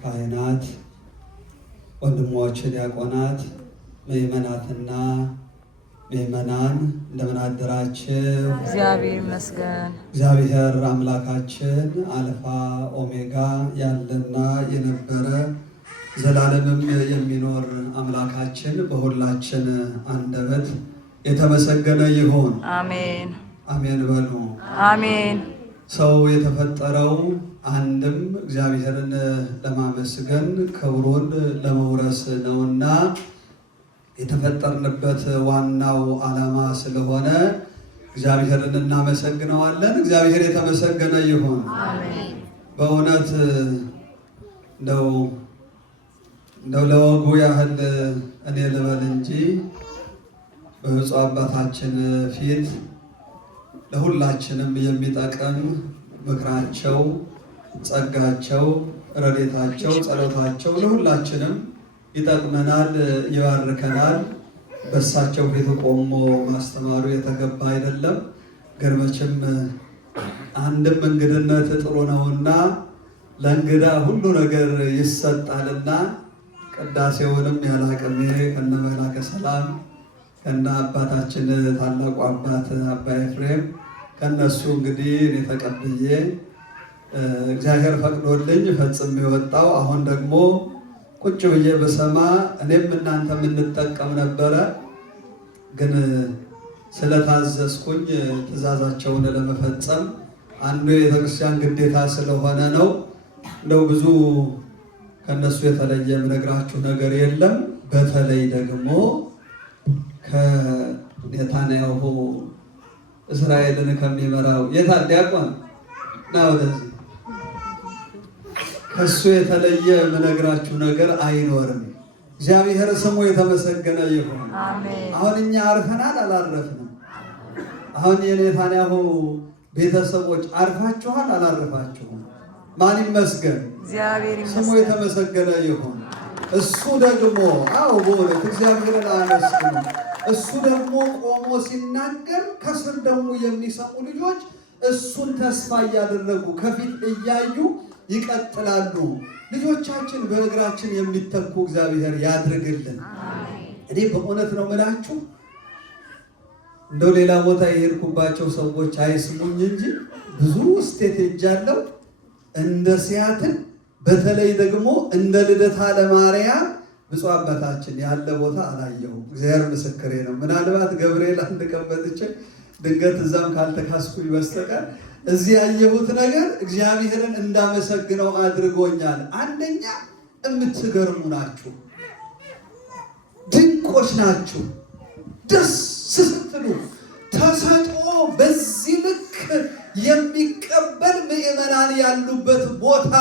ካህናት፣ ወንድሞች ዲያቆናት፣ ምእመናትና ምእመናን እንደምን አደራችሁ? እግዚአብሔር ይመስገን። እግዚአብሔር አምላካችን አልፋ ኦሜጋ ያለና የነበረ ዘላለምም የሚኖር አምላካችን በሁላችን አንደበት የተመሰገነ ይሁን። አሜን አሜን በሉ። አሜን። ሰው የተፈጠረው አንድም እግዚአብሔርን ለማመስገን ክብሩን ለመውረስ ነውና የተፈጠርንበት ዋናው ዓላማ ስለሆነ እግዚአብሔርን እናመሰግነዋለን። እግዚአብሔር የተመሰገነ ይሁን። አሜን። በእውነት እንደው ለወጉ ያህል እኔ ልበል እንጂ በብፁዕ አባታችን ፊት ለሁላችንም የሚጠቅም ምክራቸው፣ ጸጋቸው፣ ረድኤታቸው፣ ጸሎታቸው ለሁላችንም ይጠቅመናል፣ ይባርከናል። በእሳቸው ፊት ቆሞ ማስተማሩ የተገባ አይደለም። ግን መቼም አንድም እንግድነት ጥሩ ነውና ለእንግዳ ሁሉ ነገር ይሰጣልና ቅዳሴውንም ያላቅሜ ከነ መላከ ሰላም ከነ አባታችን ታላቁ አባት አባ ኤፍሬም ከነሱ እንግዲህ እኔ ተቀብዬ እግዚአብሔር ፈቅዶልኝ ፈጽሜ የወጣው አሁን ደግሞ ቁጭ ብዬ በሰማ እኔም እናንተም እንጠቀም ነበረ። ግን ስለታዘዝኩኝ ትእዛዛቸውን ለመፈጸም አንዱ የቤተክርስቲያን ግዴታ ስለሆነ ነው። እንደው ብዙ ከነሱ የተለየ የምነግራችሁ ነገር የለም። በተለይ ደግሞ ከኔታንያሁ እስራኤልን ከሚመራው ዲያቆን ና ወደዚህ ከሱ የተለየ የምነግራችሁ ነገር አይኖርም። እግዚአብሔር ስሙ የተመሰገነ ይሁን። አሁን እኛ አርፈናል አላረፍንም? አሁን የኔታንያሁ ቤተሰቦች አርፋችኋል አላረፋችሁም? ማን ይመስገን? ስሙ የተመሰገነ ይሁን። እሱ ደግሞ በእውነት እግዚአብሔርን አመስግኑ። እሱ ደግሞ ቆሞ ሲናገር ከስር ደግሞ የሚሰሙ ልጆች እሱን ተስፋ እያደረጉ ከፊት እያዩ ይቀጥላሉ። ልጆቻችን በእግራችን የሚተኩ እግዚአብሔር ያድርግልን። እኔ በእውነት ነው የምላችሁ፣ እንደው ሌላ ቦታ የሄድኩባቸው ሰዎች አይስሙኝ እንጂ ብዙ ስቴት ሄጃለሁ። እንደ ሲያትል በተለይ ደግሞ እንደ ልደታ ለማርያም ብፁዕ አባታችን ያለ ቦታ አላየሁም። እግዚአብሔር ምስክሬ ነው። ምናልባት ገብርኤል አንድ ቀን መጥቼ ድንገት እዛም ካልተካስኩኝ በስተቀር እዚህ ያየሁት ነገር እግዚአብሔርን እንዳመሰግነው አድርጎኛል። አንደኛ የምትገርሙ ናችሁ፣ ድንቆች ናችሁ። ደስ ስትሉ ተሰጥኦ በዚህ ልክ የሚቀበል ምዕመናን ያሉበት ቦታ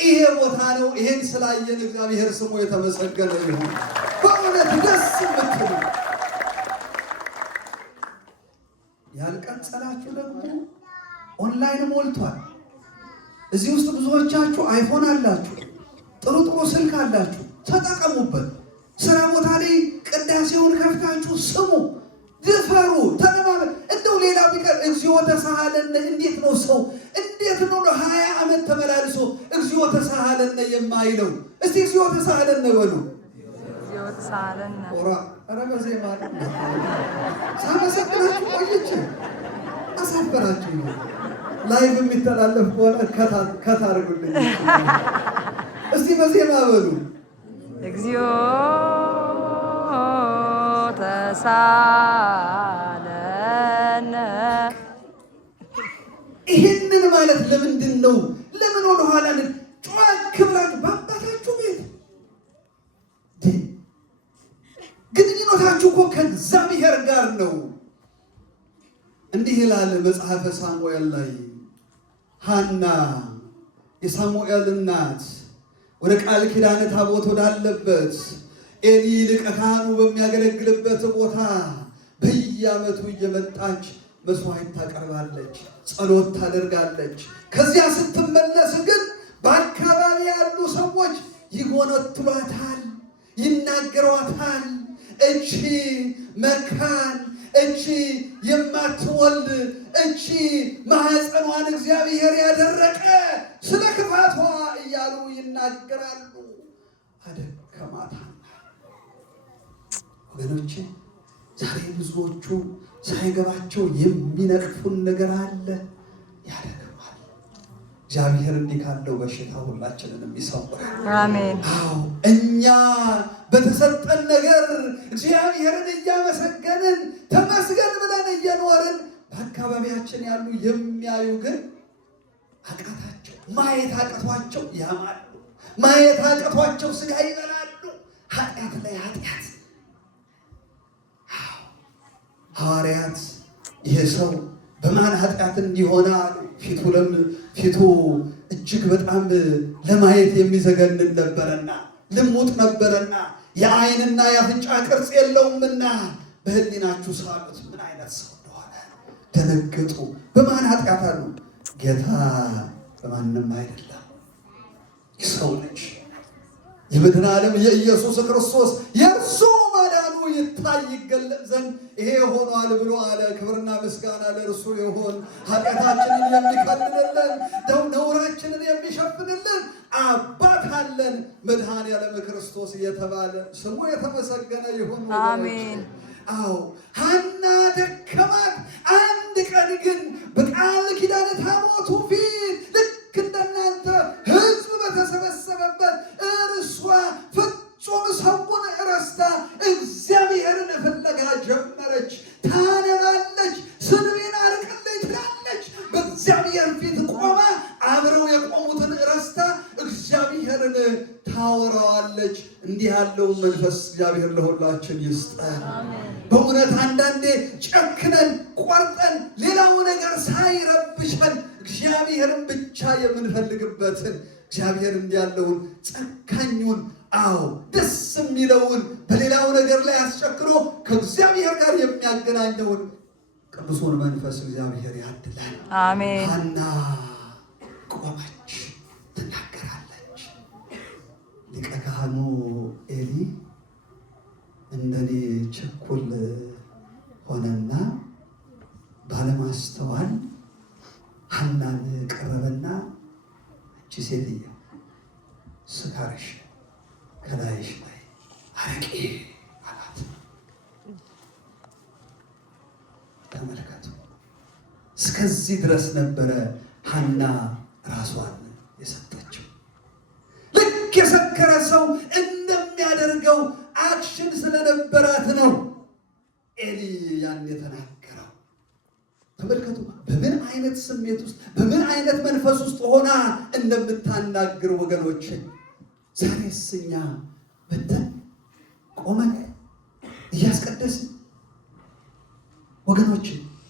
ይሄ ቦታ ነው። ይሄን ስላየን እግዚአብሔር ስሙ የተመሰገነ ይሁን። በእውነት ደስ የምትሉ ያልቀጸላችሁ ደግሞ ኦንላይን ሞልቷል። እዚህ ውስጥ ብዙዎቻችሁ አይፎን አላችሁ፣ ጥሩ ስልክ አላችሁ፣ ተጠቀሙበት። ስራ ቦታ ላይ ቅዳሴውን ከፍታችሁ ስሙ፣ ድፈሩ፣ ተለማመዱ። እንደው ሌላ ቢቀር እግዚኦ ተሳሃለነ እንዴት ነው ሰው እንዴት ነው 20 ዓመት ተመላልሶ እግዚኦ ተሳሃለነ የማይለው? እስቲ እግዚኦ ተሳሃለነ በሉ። እግዚኦ ተሳሃለነ ኦራ አረበዜ ማለት ነው። ሳመሰግናችሁ ቆይቼ አሳፈራችሁ ነው። ላይቭ የሚተላለፍ ከሆነ ከታ አድርጉልኝ እስቲ በዜማ በሉ። እግዚኦ ተሳሃለነ። ይህንን ማለት ለምንድን ነው? ለምን ወደኋላ ጨዋክ ብላችሁ በአባታችሁ ቤት ግንኙነታችሁ እኮ ከእግዚአብሔር ጋር ነው። እንዲህ ይላል መጽሐፈ ሳሙኤል ላይ ሐና የሳሙኤል እናት ወደ ቃል ኪዳን ታቦት ወዳለበት ኤሊ ሊቀ ካህኑ በሚያገለግልበት ቦታ በየዓመቱ እየመጣች መስዋዕት ታቀርባለች፣ ጸሎት ታደርጋለች። ከዚያ ስትመለስ ግን በአካባቢ ያሉ ሰዎች ይጎነትሏታል፣ ይናገሯታል። እቺ መካን እቺ የማትወልድ እቺ ማህፀኗን እግዚአብሔር ያደረቀ ስለ ክፋቷ እያሉ ይናገራሉ። አደከማት ወገኖቼ። ዛሬ ብዙዎቹ ሳይገባቸው የሚነቅፉን ነገር አለ። ያደክማል። እግዚአብሔር እንዲህ ካለው በሽታ ሁላችንንም ይሰውራል። አሜን። አዎ እኛ በተሰጠን ነገር እግዚአብሔርን እያመሰገንን ተመስገን ብለን እየኖርን በአካባቢያችን ያሉ የሚያዩ ግን አቃታቸው፣ ማየት አቅቷቸው ያማሉ፣ ማየት አቅቷቸው ስጋ ይበላሉ። ኃጢአት ላይ ኃጢአት። ሐዋርያት ይሄ ሰው በማን ኃጢአት እንዲሆነ ፊቱ እጅግ በጣም ለማየት የሚዘገንን ነበረና ልሙጥ ነበረና የዓይንና የአፍንጫ ቅርጽ የለውምና በሕሊናችሁ ሳሉት ምን አይነት ሰው እንደሆነ ደነገጡ። በማን ኃጢአት አሉ? ጌታ በማንም አይደለም። የሰው ልጅ የምድር ዓለም የኢየሱስ ክርስቶስ የእርሱ ማዳኑ ይታይ ይገለጥ ዘንድ ይሄ ሆኗል ብሎ አለ። ክብርና ምስጋና ለእርሱ ይሁን። ኃጢአታችንን የሚከልልልን ነውራችንን የሚሸፍንልን አባት አለን። መድኃኔዓለም ክርስቶስ የተባለ ስሙ የተመሰገነ ይሁን። አሜን። አዎ ሐና ደከማት። አንድ ቀን ግን በቃል ኪዳን ታቦቱ ፊት ልክ እንደናንተ ሕዝብ በተሰበሰበበት እርሷ ፍጹም ሰውን ረስታ እግዚአብሔርን ፍለጋ ጀመረች። ታነባለች፣ ስድቤን አርቅልኝ ትላለች። በእግዚአብሔር ፊት ቆማ አብረው የቆሙትን ረስታ እግዚአብሔርን ታወራዋለች። እንዲህ ያለው መንፈስ እግዚአብሔር ለሁላችን ይስጠን። በእውነት አንዳንዴ ጨክነን ቆርጠን ሌላው ነገር ሳይረብሸን እግዚአብሔርን ብቻ የምንፈልግበትን እግዚአብሔር እንዲያለውን ጨካኙን አዎ ደስ የሚለውን በሌላው ነገር ላይ አስጨክኖ ከእግዚአብሔር ጋር የሚያገናኘውን ቅዱሱን መንፈስ እግዚአብሔር ያድላል። አሜን። ሐና ቆመች፣ ትናገራለች። ሊቀ ካህኑ ኤሊ እንደኔ ችኩል ሆነና ባለማስተዋል ሐናን ቀረበና እቺ ሴትዮ ስካርሽ ከላይሽ ላይ አረቄ አላት። ተመልከቱ፣ እስከዚህ ድረስ ነበረ ሐና ራሷን የሰጠችው። ልክ የሰከረ ሰው እንደሚያደርገው አክሽን ስለነበራት ነው ኤሊ ያን የተናገረው። ተመልከቱ በምን አይነት ስሜት ውስጥ በምን አይነት መንፈስ ውስጥ ሆና እንደምታናግር ወገኖች። ዛሬስ እኛ በተን ቆመን እያስቀደስን ወገኖች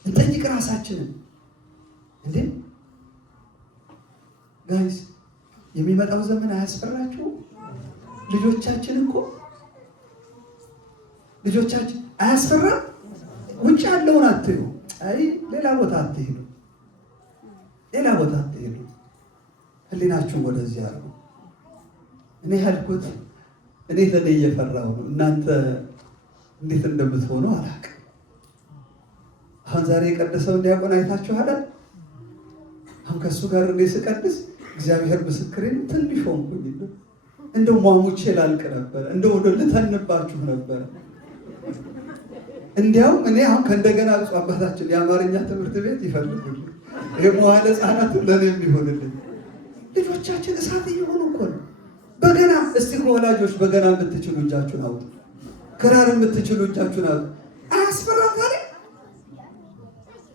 እንጠይቅ ራሳችንን። እንዴ ጋይስ የሚመጣው ዘመን አያስፈራችሁ? ልጆቻችን አያስፈራም? ውጭ ያለውን አትዩ። አይ ሌላ ቦታ አትሄዱ፣ ሌላ ቦታ አትሄዱ። ህሊናችሁን ወደዚህ አድርጉ። እኔ ያልኩት እኔ ለኔ እየፈራሁ ነው። እናንተ እንዴት እንደምትሆኑ አላውቅም። አሁን ዛሬ የቀደሰው ዲያቆን አይታችኋል። አሁን ከእሱ ጋር እኔ ስቀድስ እግዚአብሔር ምስክሬን ትንሽ ሆንኩኝ። እንደው ሟሙቼ ላልቅ ነበረ፣ እንደው ልተንባችሁ ነበረ። እንዲያውም እኔ አሁን ከእንደገና ብፁዕ አባታችን የአማርኛ ትምህርት ቤት ይፈልጉልኝ፣ የመዋዕለ ሕፃናቱ ለእኔ የሚሆንልኝ። ልጆቻችን እሳት እየሆኑ እኮ ነው። በገና እስቲ ከወላጆች በገና የምትችሉ እጃችሁን አውጡ፣ ክራር የምትችሉ እጃችሁን አውጡ። አያስፈራም? ታዲያ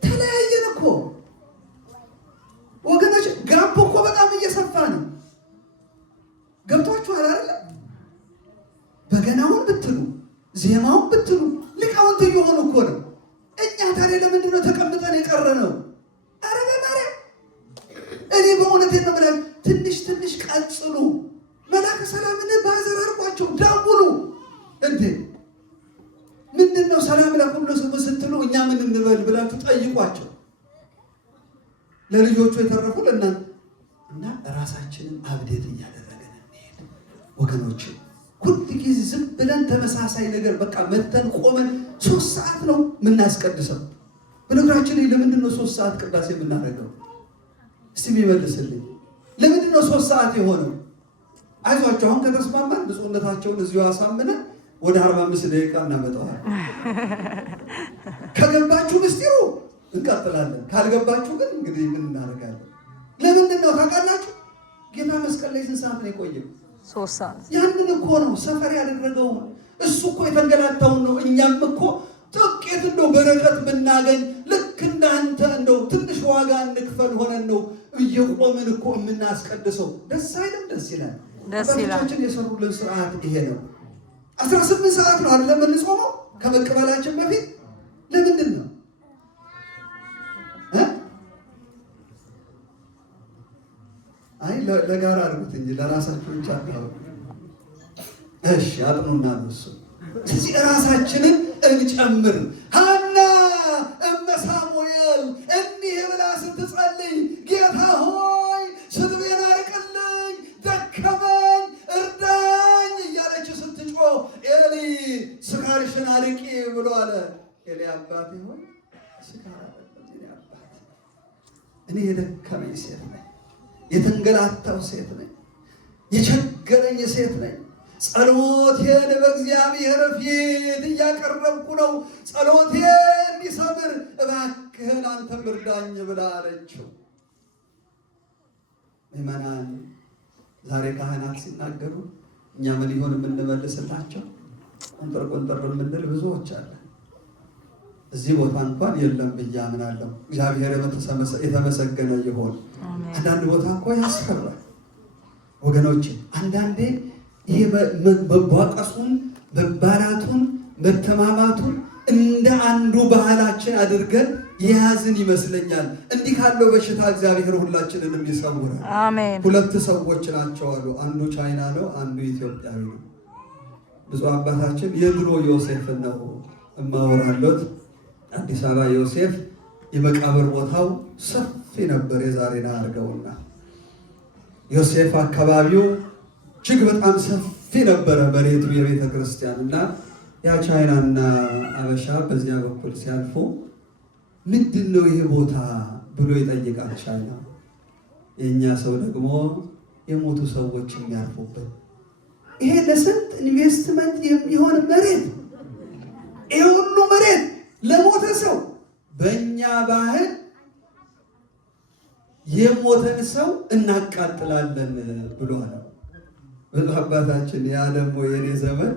ተለያየን እኮ ወገኖች። ጋቦ እኮ በጣም እየሰፋ ነው። ገብቷችኋል አይደለ? በገናውን ብትሉ ዜማውን ብትሉ ሊቃውንት እየሆኑ እኮ ነው። እኛ ታዲያ ለምንድን ነው ተቀምጠን የቀረ ነው? ኧረ በማርያም እኔ በእውነት ነው ብለን ትንሽ ቀጽሉ። መላከ ሰላምን ባዘር አርቋቸው ደውሉ። እንዴ ምንድን ነው ሰላም ለሁሉ ስሙ ስትሉ እኛ ምን እንበል ብላችሁ ጠይቋቸው። ለልጆቹ የተረፉ ለእናንተ እና ራሳችንን አብዴት እያደረገን እንሄድ ወገኖች። ሁሉ ጊዜ ዝም ብለን ተመሳሳይ ነገር በቃ መተን ቆመን 3 ሰዓት ነው የምናስቀድሰው። በነገራችን ላይ ለምንድን ነው 3 ሰዓት ቅዳሴ የምናደርገው? እስቲ የሚመልስልኝ ለምንድን ነው 3 ሰዓት የሆነው? አይዟቸው አሁን ከተስማማን ብፁዕነታቸውን እዚሁ አሳምነን ወደ 45 ደቂቃ እናመጣዋለን። ከገባችሁ ምስጢሩ እንቀጥላለን፣ ካልገባችሁ ግን እንግዲህ ምን እናደርጋለን? ለምንድን ነው ታውቃላችሁ? ጌታ መስቀል ላይ ስንት ሰዓት ነው የቆየው? 3 ሰዓት። ያንን እኮ ነው ሰፈር ያደረገው። እሱ እኮ የተንገላታውን ነው። እኛም እኮ ጥቂት እንደው በረከት ብናገኝ ልክ እንዳንተ እንደው ትንሽ ዋጋ እንክፈል ሆነን ነው እየቆምን እኮ የምናስቀድሰው። ደስ አይልም? ደስ ይላል። አባቶቻችን የሰሩልን ስርዓት ይሄ ነው። 18 ሰዓት ነው አይደለም የምንጾመው ከመቀበላችን በፊት። ለምንድን ነው? አይ ለጋራ አድርጉት እንጂ ለራሳችሁ ብቻ ነው። እሺ አጥኑና ነው እሱ። ስለዚህ ራሳችንን እንጨምር። ሐና እመ ሳሙኤል እንዲህ ብላ ስትጸልይ ጌታ ሆይ ስድቤን አርቅልኝ፣ ደከመኝ፣ እርዳኝ እያለች ስትጮህ ኤሊ ስካርሽን አርቂ ብሎ አለ። ኤሊ አባቴ ሆይ ስካር እኔ የደከመኝ ሴት ነኝ፣ የተንገላታው ሴት ነኝ፣ የቸገረኝ ሴት ነኝ። ጸሎቴን በእግዚአብሔር ፊት እያቀረብኩ ነው። ጸሎቴ እንዲሰምር እባክህን አንተም እርዳኝ ብላ አለችው። ምዕመናን ዛሬ ካህናት ሲናገሩ እኛ ምን ይሆን የምንመልስላቸው? ቆንጠር ቆንጠር የምንል ብዙዎች አለን። እዚህ ቦታ እንኳን የለም ብዬ አምናለሁ። እግዚአብሔር የተመሰገነ ይሆን። አንዳንድ ቦታ እኮ ያስፈራል ወገኖች። አንዳንዴ ይሄ መቧቀሱን፣ መባላቱን፣ መተማማቱን እንደ አንዱ ባህላችን አድርገን የያዝን ይመስለኛል። እንዲህ ካለው በሽታ እግዚአብሔር ሁላችንንም ይሰውራል። አሜን። 2 ሰዎች ናቸው አሉ። አንዱ ቻይና ነው፣ አንዱ ኢትዮጵያዊ ነው። ብፁዕ አባታችን የድሮ ዮሴፍን ነው እማወራለሁት። አዲስ አበባ ዮሴፍ የመቃብር ቦታው ሰፊ ነበር። የዛሬና አድርገውና ዮሴፍ አካባቢው እጅግ በጣም ሰፊ ነበረ መሬቱ የቤተ ክርስቲያን እና ያ ቻይናና አበሻ በዚያ በኩል ሲያልፉ ምንድን ነው ይሄ ቦታ ብሎ ይጠይቃል ቻይና። የእኛ ሰው ደግሞ የሞቱ ሰዎች የሚያርፉበት ይሄ ለስንት ኢንቨስትመንት የሚሆን መሬት፣ ይሄ ሁሉ መሬት ለሞተ ሰው። በእኛ ባህል የሞተን ሰው እናቃጥላለን ብሏል አባታችን። ያ ደግሞ የኔ ዘመን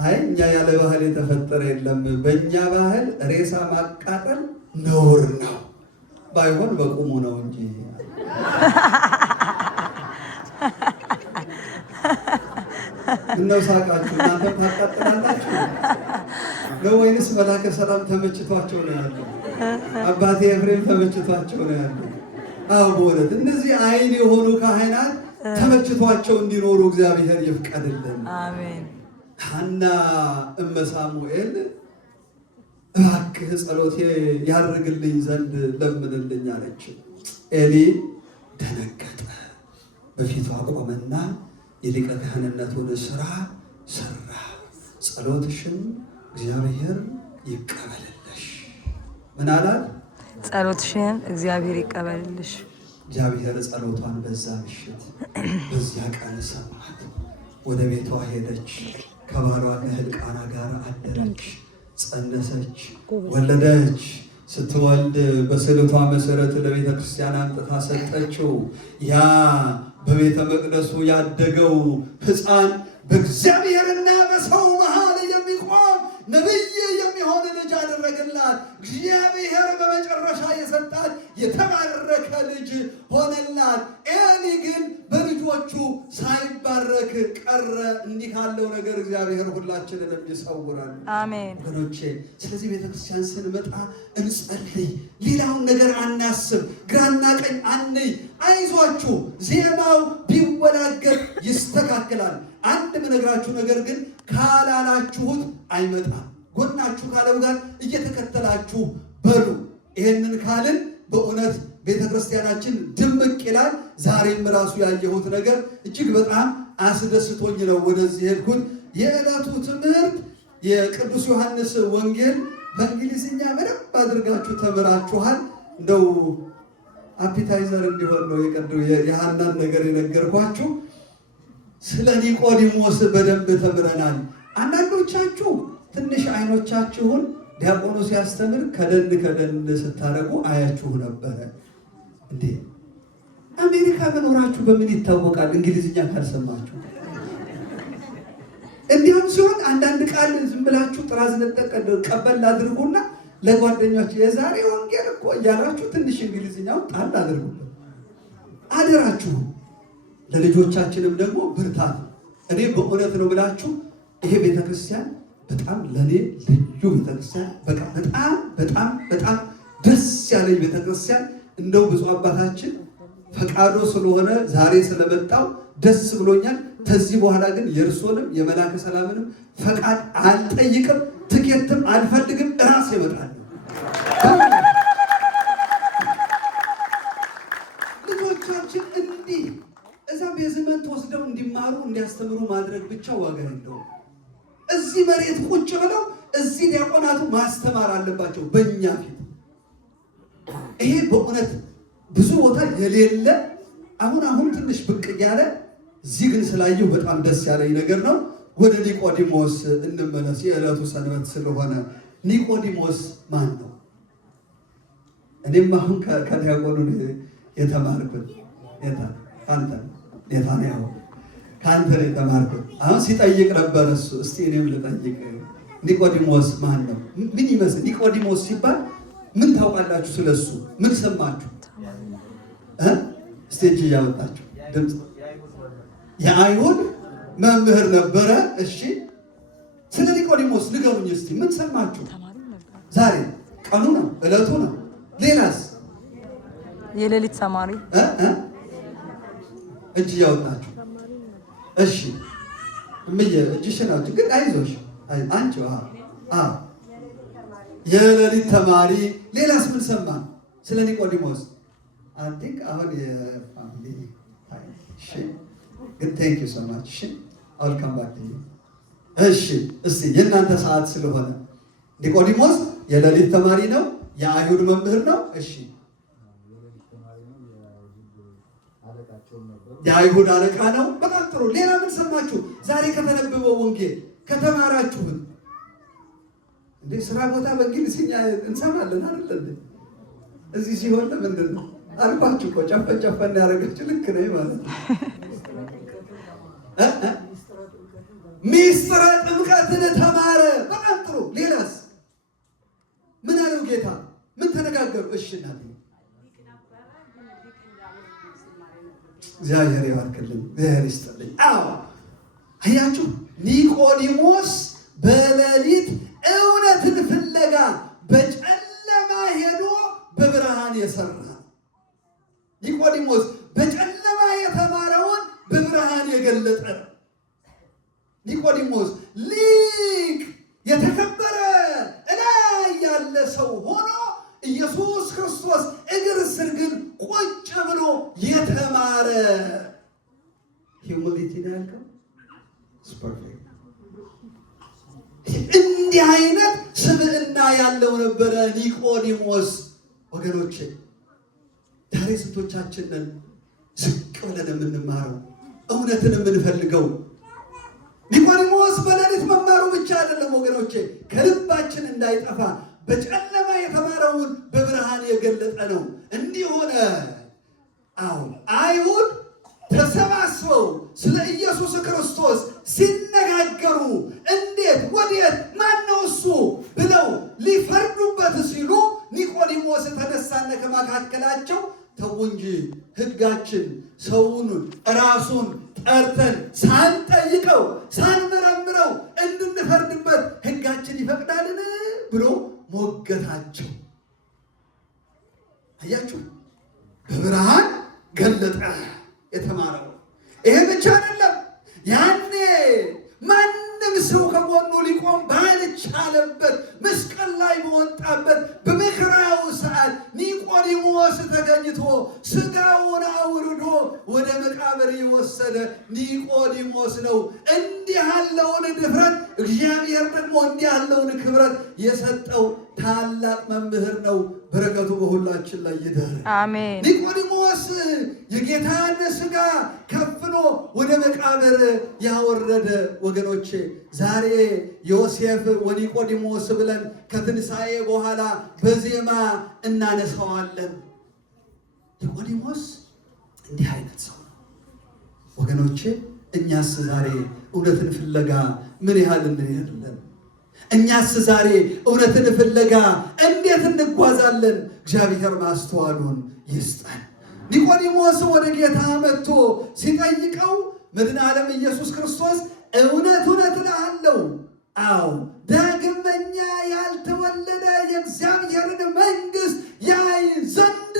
አይ እኛ ያለ ባህል የተፈጠረ የለም፣ በእኛ ባህል ሬሳ ማቃጠል ነውር ነው፣ ባይሆን በቁሙ ነው እንጂ። እነው ሳቃችሁ እናንተ ታቃጥላላችሁ ነው ወይንስ መላከ ሰላም ተመችቷቸው ነው ያለው? አባቴ ኤፍሬም ተመችቷቸው ነው ያለው? አዎ በእውነት እነዚህ አይን የሆኑ ካህናት ተመችቷቸው እንዲኖሩ እግዚአብሔር ይፍቀድልን። አሜን። ሐና እመ ሳሙኤል እባክህ ጸሎቴ ያድርግልኝ ዘንድ ለምንልኝ አለች። ኤሊ ደነገጠ። በፊቱ አቆመና የሊቀ ካህንነቱን ስራ ሰራ። ጸሎትሽን እግዚአብሔር ይቀበልልሽ። ምን አላት? ጸሎትሽን እግዚአብሔር ይቀበልልሽ። እግዚአብሔር ጸሎቷን በዛ ምሽት በዚያ ቀን ሰማት። ወደ ቤቷ ሄደች። ከባሏ ከሕልቃና ጋር አደረች። ጸነሰች፣ ወለደች። ስትወልድ በስዕለቷ መሰረት ለቤተ ክርስቲያን አምጥታ ሰጠችው። ያ በቤተ መቅደሱ ያደገው ሕፃን በእግዚአብሔርና በሰው መሃል የሚቆም ነቢይ የሚሆን ልጅ አደረገላት። እግዚአብሔር በመጨረሻ የሰጣት የተባረከ ልጅ ሆነላት። ኤሊ ግን በልጆቹ ሳይባረክ ቀረ። እንዲህ ካለው ነገር እግዚአብሔር ሁላችንንም ይሰውራል። አሜን ወገኖቼ። ስለዚህ ቤተክርስቲያን ስንመጣ እንጸልይ፣ ሌላውን ነገር አናስብ፣ ግራና ቀኝ አንይ። አይዟችሁ፣ ዜማው ቢወላገድ ይስተካከላል። አንድ ምነግራችሁ ነገር ግን ካላላችሁት አይመጣም። ጎናችሁ ካለው ጋር እየተከተላችሁ በሉ። ይሄንን ካልን በእውነት ቤተክርስቲያናችን ድምቅ ይላል። ዛሬም ራሱ ያየሁት ነገር እጅግ በጣም አስደስቶኝ ነው ወደዚህ ሄድኩት። የዕለቱ ትምህርት የቅዱስ ዮሐንስ ወንጌል በእንግሊዝኛ በደንብ አድርጋችሁ ተምራችኋል። እንደው አፒታይዘር እንዲሆን ነው የሐናን ነገር የነገርኳችሁ። ስለ ኒቆዲሞስ በደንብ ተምረናል። አንዳንዶቻችሁ ትንሽ አይኖቻችሁን ዲያቆኑ ሲያስተምር ከደን ስታረጉ አያችሁ ነበረ። እንዴ አሜሪካ መኖራችሁ በምን ይታወቃል እንግሊዝኛ ካልሰማችሁ? እንዲሁም ሲሆን አንዳንድ ቃል ዝም ብላችሁ ጥራዝ ነጠቅ ቀበል አድርጉና ለጓደኞች የዛሬ ወንጌል እኮ እያላችሁ ትንሽ እንግሊዝኛው ጣል አድርጉበት አደራችሁ። ለልጆቻችንም ደግሞ ብርታት። እኔ በእውነት ነው ብላችሁ ይሄ ቤተክርስቲያን በጣም ለኔ ልዩ ቤተክርስቲያን፣ በቃ በጣም ደስ ያለኝ ቤተክርስቲያን። እንደው ብፁዕ አባታችን ፈቃዶ ስለሆነ ዛሬ ስለመጣው ደስ ብሎኛል። ከዚህ በኋላ ግን የእርሶንም የመላከ ሰላምንም ፈቃድ አልጠይቅም፣ ትኬትም አልፈልግም፣ ራሴ እመጣለሁ። ልጆቻችን እንዲህ እዛ ቤዝመንት ወስደው እንዲማሩ እንዲያስተምሩ ማድረግ ብቻ ዋጋ የለውም። እዚህ መሬት ቁጭ ብለው እዚህ ዲያቆናቱ ማስተማር አለባቸው በእኛ ፊት። ይሄ በእውነት ብዙ ቦታ የሌለ አሁን ትንሽ ብቅ እያለ እዚህ ግን ስላየሁ በጣም ደስ ያለኝ ነገር ነው። ወደ ኒቆዲሞስ እንመለስ፣ የዕለቱ ሰንበት ስለሆነ። ኒቆዲሞስ ማን ነው? እኔም አሁን ከዲያቆኑ የተማርኩት ኔታንያሁ ከአንተ ነው የተማርኩት። አሁን ሲጠይቅ ነበር እሱ። እስቲ እኔም ልጠይቅ፣ ኒቆዲሞስ ማን ነው? ምን ይመስል? ኒቆዲሞስ ሲባል ምን ታውቃላችሁ ስለሱ? ምን ሰማችሁ? ስቴጅ እያወጣችሁ ድምፅ። የአይሁድ መምህር ነበረ። እሺ፣ ስለ ኒቆዲሞስ ንገሩኝ እስቲ። ምን ሰማችሁ? ዛሬ ቀኑ ነው፣ ዕለቱ ነው። ሌላስ? የሌሊት ተማሪ። እጅ እያወጣችሁ እሺ፣ እምዬ እጅሽን አውጪ። ግን አይዞሽ አንቺ። የሌሊት ተማሪ። ሌላስ ምን ሰማ ስለ ኒቆዲሞስ? አንቲክ አሁን የፋሚሊ እሺ፣ ግን ቴንክ ዩ ሶ ማች። እሺ፣ አልካም ባክ። እሺ፣ እስቲ የእናንተ ሰዓት ስለሆነ ኒቆዲሞስ የሌሊት ተማሪ ነው፣ የአይሁድ መምህር ነው። እሺ፣ የአይሁድ አለቃ ነው። በጣም ጥሩ። ሌላ ምን ሰማችሁ ዛሬ ከተነበበው ወንጌል ከተማራችሁን? እንዴ ስራ ቦታ በእንግሊዝኛ እንሰማለን አይደል? እዚህ ሲሆን ለምንድን ነው አልኳችሁ እኮ ጨፈን ያደረገችው ልክ ነኝ ማለት ነው። ሚስጥረ ጥምቀትን ተማረ። በጣም ጥሩ። ሌላስ ምን አለው ጌታ? ምን ተነጋገሩ? እሺ እናቴ እግዚአብሔር ይባርክልኝ፣ እግዚአብሔር ይስጥልኝ። አዎ አያችሁ፣ ኒቆዲሞስ በሌሊት እውነትን ፍለጋ በጨለማ ሄዶ በብርሃን የሰራ ኒቆዲሞስ በጨለማ የተማረውን በብርሃን የገለጠ ኒቆዲሞስ ሊቅ የተከበረ እላይ ያለ ሰው ሆኖ ኢየሱስ ክርስቶስ እግር ስር ግን ቁጭ ብሎ የተማረ ሂዩሚሊቲ ነው ያልከው። እንዲህ አይነት ስብዕና ያለው ነበረ ኒቆዲሞስ። ወገኖቼ ዛሬ ስንቶቻችንን ዝቅ ብለን የምንማረው እውነትን የምንፈልገው? ኒቆዲሞስ በሌሊት መማሩ ብቻ አይደለም ወገኖቼ፣ ከልባችን እንዳይጠፋ በጨለማ የተማረውን በብርሃን የገለጠ ነው። እንዲህ ሆነ። አሁን አይሁድ ተሰባስበው ስለ ኢየሱስ ክርስቶስ ሲነጋገሩ እንዴት፣ ወዴት፣ ማነው እሱ ብለው ሊፈርዱበት ሲሉ ኒቆዲሞስ ተነሳና ከመካከላቸው ተው እንጂ ሕጋችን ሰውን ራሱን ጠርተን ሳንጠይቀው ሳንመረምረው እንድንፈርድበት ሕጋችን ይፈቅዳልን ብሎ ሞገታቸው። አያችሁ፣ በብርሃን ገለጠ የተማረው። ይሄ ብቻ አይደለም። ያኔ ማንም ሰው ከጎኑ ሊቆም ባልቻለበት መስቀል ላይ በወጣበት በመከራው ሰዓት ኒቆዲሞስ ተገኝቶ ስጋውን አውርዶ ወደ መቃብር የወሰደ ኒቆዲሞስ ነው። እንዲህ ያለውን ድፍረት እግዚአብሔር ደግሞ እንዲህ ያለውን ክብረት የሰጠው ታላቅ መምህር ነው። በረከቱ በሁላችን ላይ ይደር፣ አሜን። ኒቆዲሞስ የጌታን ሥጋ ከፍኖ ወደ መቃብር ያወረደ ወገኖቼ፣ ዛሬ ዮሴፍ ወኒቆዲሞስ ብለን ከትንሣኤ በኋላ በዜማ እናነሳዋለን። ኒቆዲሞስ እንዲህ አይነት ሰው ነው ወገኖቼ። እኛስ ዛሬ እውነትን ፍለጋ ምን ያህል እንሄዳለን? እኛስ ዛሬ እውነትን ፍለጋ እንዴት እንጓዛለን? እግዚአብሔር ማስተዋሉን ይስጠን። ኒቆዲሞስ ወደ ጌታ መጥቶ ሲጠይቀው መድኃኔ ዓለም ኢየሱስ ክርስቶስ እውነት እውነት እልሃለሁ፣ አዎ ዳግመኛ ያልተወለደ የእግዚአብሔርን መንግሥት ያይ ዘንድ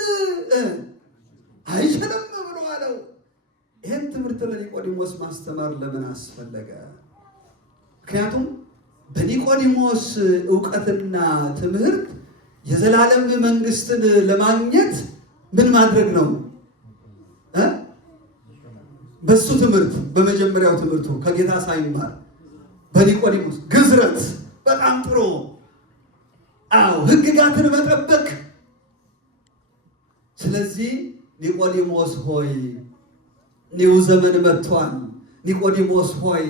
አይችልም ብሎ አለው። ይህን ትምህርት ለኒቆዲሞስ ማስተማር ለምን አስፈለገ? ምክንያቱም በኒቆዲሞስ ዕውቀትና ትምህርት የዘላለም መንግሥትን ለማግኘት ምን ማድረግ ነው? በሱ ትምህርት በመጀመሪያው ትምህርቱ ከጌታ ሳይማር በኒቆዲሞስ ግዝረት በጣም ጥሩ፣ አዎ ሕግጋትን መጠበቅ። ስለዚህ ኒቆዲሞስ ሆይ ኒው ዘመን መጥቷል። ኒቆዲሞስ ሆይ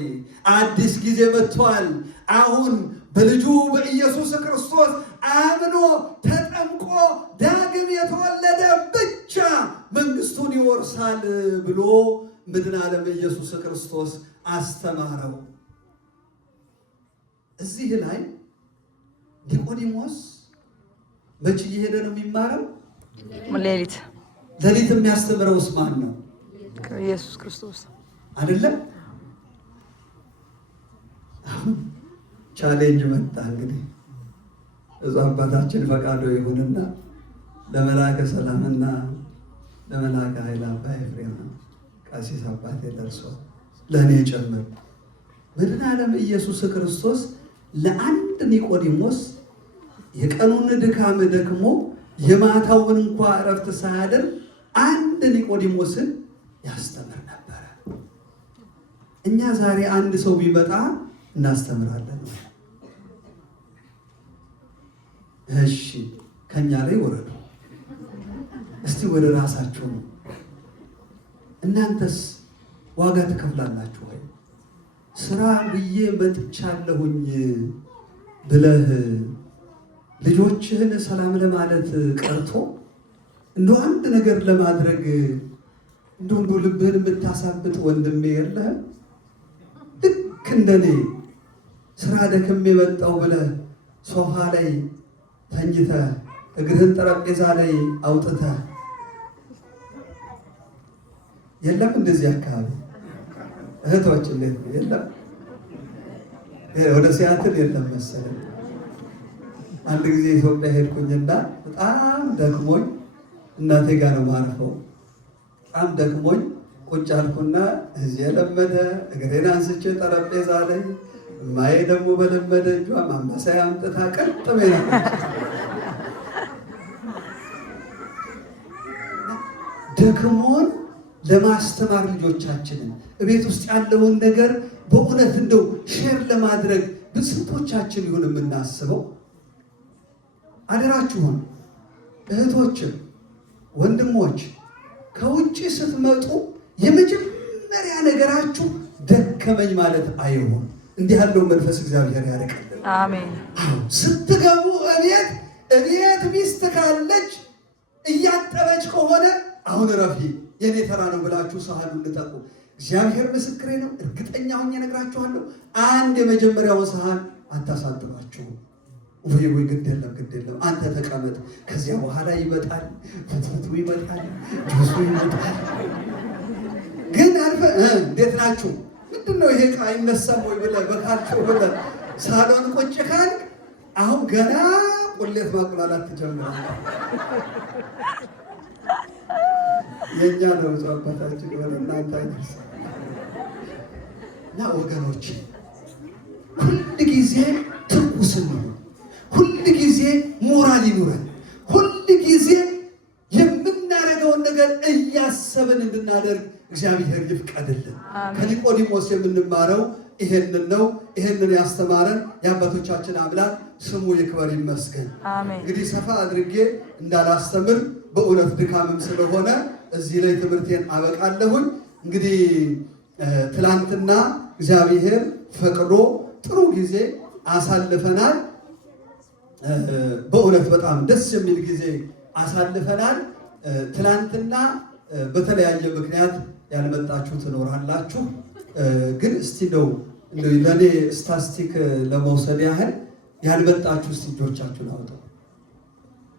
አዲስ ጊዜ መጥቷል። አሁን በልጁ በኢየሱስ ክርስቶስ አምኖ ተጠምቆ ዳግም የተወለደ ብቻ መንግሥቱን ይወርሳል ብሎ መድኃኔ ዓለም ኢየሱስ ክርስቶስ አስተማረው። እዚህ ላይ ኒቆዲሞስ መቼ እየሄደ ነው የሚማረው? ሌሊት የሚያስተምረውስ ማን ነው? ኢየሱስ ክርስቶስ አይደለም? አሁን ቻሌንጅ መጣ። እንግዲህ እዛ አባታችን ፈቃዶ ይሁንና ለመላከ ሰላምና ለመላከ ኃይል አባ ኤፍሬም ቀሲስ አባቴ ደርሶ ለእኔ ጨምር መድኃኔ ዓለም ኢየሱስ ክርስቶስ ለአንድ ኒቆዲሞስ የቀኑን ድካም ደክሞ የማታውን እንኳ እረፍት ሳያደርግ አንድ ኒቆዲሞስን ያስተምር ነበረ። እኛ ዛሬ አንድ ሰው ቢመጣ እናስተምራለን። እሺ ከኛ ላይ ወረዱ። እስቲ ወደ ራሳችሁ ነው። እናንተስ ዋጋ ትከፍላላችሁ ወይ? ስራ ብዬ መጥቻለሁኝ ብለህ ልጆችህን ሰላም ለማለት ቀርቶ እንደ አንድ ነገር ለማድረግ እንደ ልብህን የምታሳብጥ ወንድሜ የለህም? ልክ እንደኔ ስራ ደክሜ መጣሁ ብለህ ሶፋ ላይ ተኝተህ እግርህን ጠረጴዛ ላይ አውጥተህ የለም? እንደዚህ አካባቢ እህቶች እንዴት ነው? የለም? ወደ ሲያትል የለም መሰለኝ። አንድ ጊዜ ኢትዮጵያ ሄድኩኝና በጣም ደክሞኝ እናቴ ጋር ነው ማረፈው። በጣም ደክሞኝ ቁጭ አልኩና እዚህ የለመደ እግሬን አንስቼ ጠረጴዛ ላይ እማዬ ደግሞ በለመደ እጇ ማማሰያ አምጥታ ቀጥሜ ነው ደክሞን ለማስተማር ልጆቻችንን እቤት ውስጥ ያለውን ነገር በእውነት እንደው ሼር ለማድረግ ስንቶቻችን ይሁን የምናስበው? አደራችሁን እህቶችን ወንድሞች፣ ከውጭ ስትመጡ የመጀመሪያ ነገራችሁ ደከመኝ ማለት አይሆን። እንዲህ ያለው መንፈስ እግዚአብሔር ያርቅልን። አሜን። ስትገቡ እቤት ሚስት ካለች እያጠበች ከሆነ አሁን ረፊ የኔ ተራ ነው ብላችሁ ሳህኑን ልጠቁ። እግዚአብሔር ምስክሬ ነው። እርግጠኛ ሆኜ እነግራችኋለሁ፣ አንድ የመጀመሪያውን ሳህን አታሳጥባችሁም። ወይ ግድ የለም አንተ ተቀመጥ። ከዚያ በኋላ ይመጣል፣ ፍትፍቱ ይመጣል፣ ጁሱ ይመጣል። ግን አልፈ እንዴት ናችሁ? ምንድነው ይሄ ዕቃ አይነሳም ወይ ብለህ በካልቸው ብለህ ሳሎን ቁጭ ካልክ አሁን ገና ቁሌት ማቁላላት ትጀምራለህ። የእኛ ነው አባታችን ወደ እናንተ አይደርስ እና ወገኖች ሁል ጊዜ ትኩስ ነው። ሁል ጊዜ ሞራል ይኑረን። ሁል ጊዜ የምናደርገውን ነገር እያሰብን እንድናደርግ እግዚአብሔር ይፍቀድልን። ከኒቆዲሞስ የምንማረው ይሄንን ነው። ይሄንን ያስተማረን የአባቶቻችን አምላክ ስሙ ይክበር ይመስገን። እንግዲህ ሰፋ አድርጌ እንዳላስተምር በእውነት ድካምም ስለሆነ እዚህ ላይ ትምህርቴን አበቃለሁኝ። እንግዲህ ትላንትና እግዚአብሔር ፈቅዶ ጥሩ ጊዜ አሳልፈናል። በእውነት በጣም ደስ የሚል ጊዜ አሳልፈናል። ትላንትና በተለያየ ምክንያት ያልመጣችሁ ትኖራላችሁ። ግን እስቲ ነው ለኔ ስታስቲክ ለመውሰድ ያህል ያልመጣችሁ እስቲ እጆቻችሁን አውጡ።